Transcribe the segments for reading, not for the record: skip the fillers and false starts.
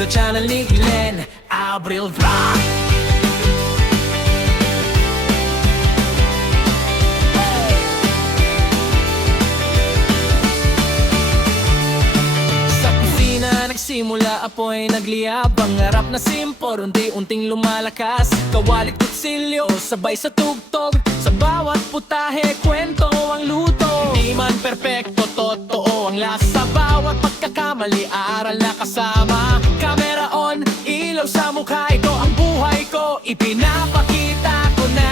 sa channel ni Glenn Abril Vlog. Nagsimula apoy nagliyab, ang harap na simpor unti-unting lumalakas. Kawalit kutsilyo, sabay sa tugtog, sa bawat putahe, kwento ang luto. Hindi man perpekto, totoo ang lasa. Sa bawat pagkakamali, aral na kasama. Camera on, ilaw sa mukha, ito ang buhay ko, ipinapakita ko na.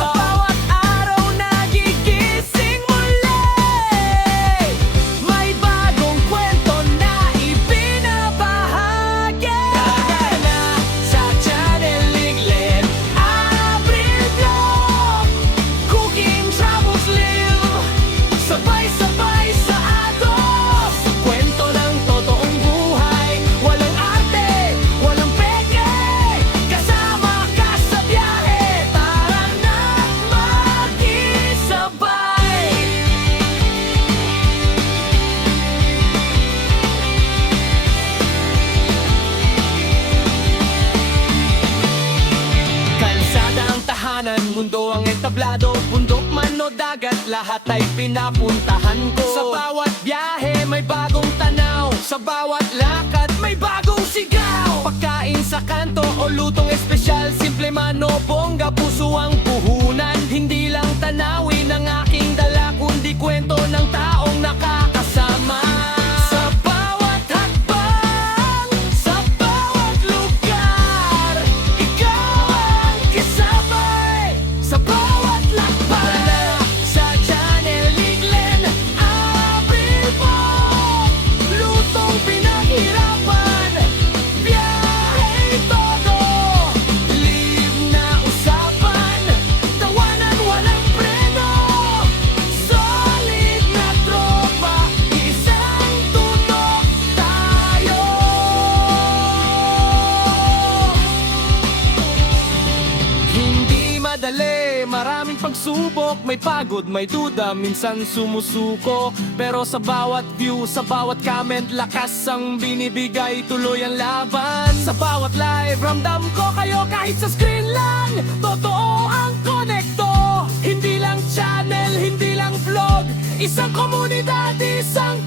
Sa bawat araw nagigising muli, may bagong kwento na ibinabahagi. Kaya sa channel ni Glenn Abril Vlog, cooking, travels, live, sabay-sabay sa agos. Kwento ng totoong buhay, walang arte, walang peke. Kasama ka sa biyahe, tara na makisabay. Kalsada ang tahanan, mundo ang entablado. Bundok man o dagat, lahat ay pinapuntahan ko. Sa bawat biyahe may bagong tanaw, sa bawat lakad may bagong sigaw. Pagkain sa kanto o lutong espesyal, simple man o bongga, puso ang puhunan. Hindi lang tanawin ang aking dala, kundi kwento ng taong nakakasama. Sa bawat hakbang, sa bawat lugar, ikaw ang kasabay. Sa bawat lakbay, sa channel ni Glenn Abril Vlog, lutong pinaghirapan, biyahe todo, live na usapan, tawanan walang preno, solid na tropa, isang tunog tayo. Hindi madali, maraming pagsubok, may pagod, may duda, minsan sumusuko. Pero sa bawat view, sa bawat comment, lakas ang binibigay, tuloy ang laban. Sa bawat live, ramdam ko kayo kahit sa screen lang. Totoo ang konekto, hindi lang channel, hindi lang vlog, isang komunidad, isang